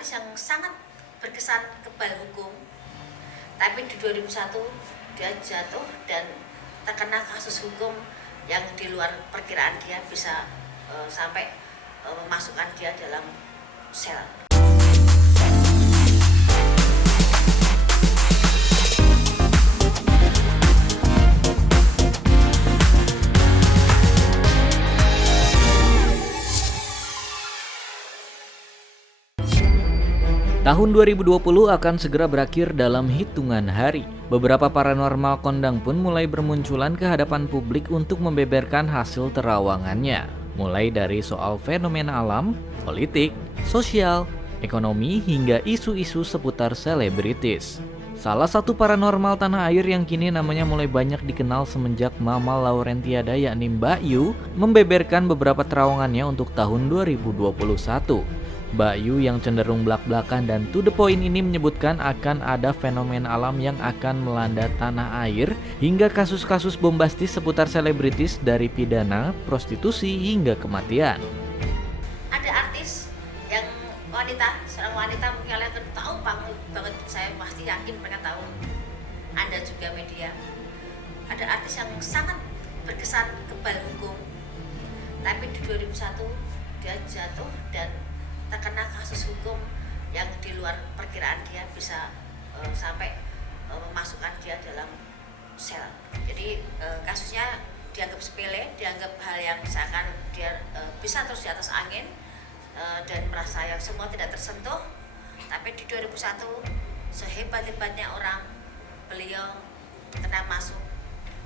artis yang sangat berkesan kebal hukum, tapi di 2001 dia jatuh dan terkena kasus hukum yang di luar perkiraan dia, bisa sampai memasukkan dia dalam sel. Tahun 2020 akan segera berakhir dalam hitungan hari. Beberapa paranormal kondang pun mulai bermunculan ke hadapan publik untuk membeberkan hasil terawangannya. Mulai dari soal fenomena alam, politik, sosial, ekonomi, hingga isu-isu seputar selebritis. Salah satu paranormal tanah air yang kini namanya mulai banyak dikenal semenjak Mama Laurentiada yakni Mbak Yu membeberkan beberapa terawangannya untuk tahun 2021. Mbak Yu yang cenderung belak-belakan dan to the point ini menyebutkan akan ada fenomena alam yang akan melanda tanah air hingga kasus-kasus bombastis seputar selebritis dari pidana, prostitusi hingga kematian. Ada artis yang wanita, seorang wanita, mungkin kalian tahu banget, saya pasti yakin mereka tahu, Anda juga media. Ada artis yang sangat berkesan kebal hukum, tapi di 2001 dia jatuh dan terkena kasus hukum yang di luar perkiraan dia, bisa sampai memasukkan dia dalam sel. Jadi kasusnya dianggap sepele, dianggap hal yang seakan dia bisa terus di atas angin dan merasa yang semua tidak tersentuh. Tapi di 2001 sehebat-hebatnya orang, beliau kena masuk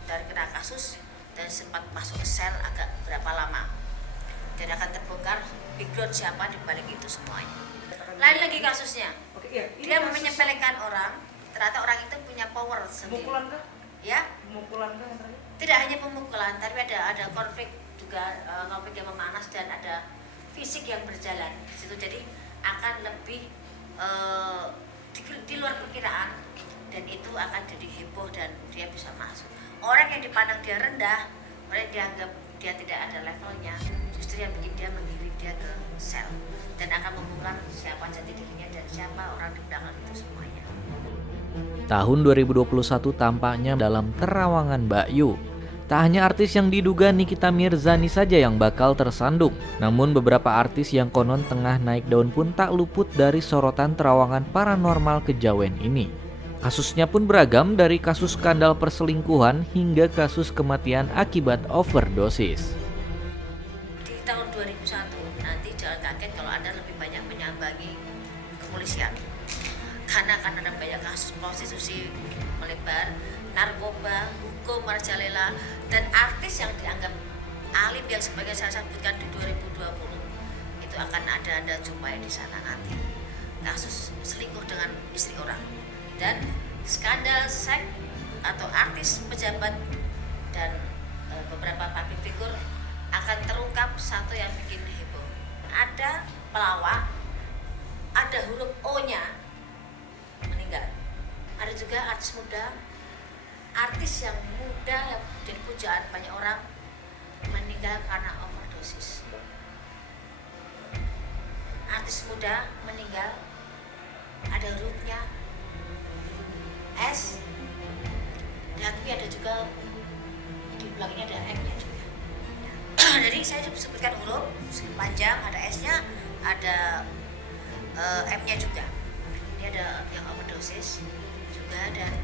dan kena kasus dan sempat masuk ke sel agak berapa lama, dan akan terbongkar background siapa di balik itu semuanya. Lain lagi kasusnya, dia menyepelekan orang, ternyata orang itu punya power sendiri. Pemukulan kah? Ya, Pemukulan kah yang terakhir? tidak hanya pemukulan, tapi ada konflik juga, konflik yang memanas dan ada fisik yang berjalan di situ. Jadi akan lebih di luar perkiraan, dan itu akan jadi heboh dan dia bisa masuk. Orang yang dipandang dia rendah, orang yang dianggap dia tidak ada levelnya, justru yang bikin dia menggiring dia ke sel dan akan membongkar siapa jati dirinya dan siapa orang di belakang itu semuanya. Tahun 2021 tampaknya dalam terawangan Mbak Yu. Tak hanya artis yang diduga Nikita Mirzani saja yang bakal tersandung, namun beberapa artis yang konon tengah naik daun pun tak luput dari sorotan terawangan paranormal kejawen ini. Kasusnya pun beragam, dari kasus skandal perselingkuhan hingga kasus kematian akibat overdosis. Di tahun 2001 nanti jangan kaget kalau Anda lebih banyak menyambangi kepolisian, karena akan ada banyak kasus prostitusi melebar, narkoba, hukum merajalela, dan artis yang dianggap alim yang sebagai saya sebutkan di 2020 itu akan ada Anda jumpai di sana nanti. Kasus selingkuh dengan istri orang dan skandal seks atau artis, pejabat, dan beberapa public figure akan terungkap. Satu yang bikin heboh, ada pelawak, ada huruf O-nya meninggal. Ada juga artis muda, artis yang muda yang jadi pujaan banyak orang, meninggal karena overdosis. Artis muda meninggal, ada hurufnya S, tapi ada juga di belakangnya ada M-nya juga. Jadi saya sebutkan huruf panjang, ada S-nya, ada M-nya juga. Ini ada yang overdosis juga, dan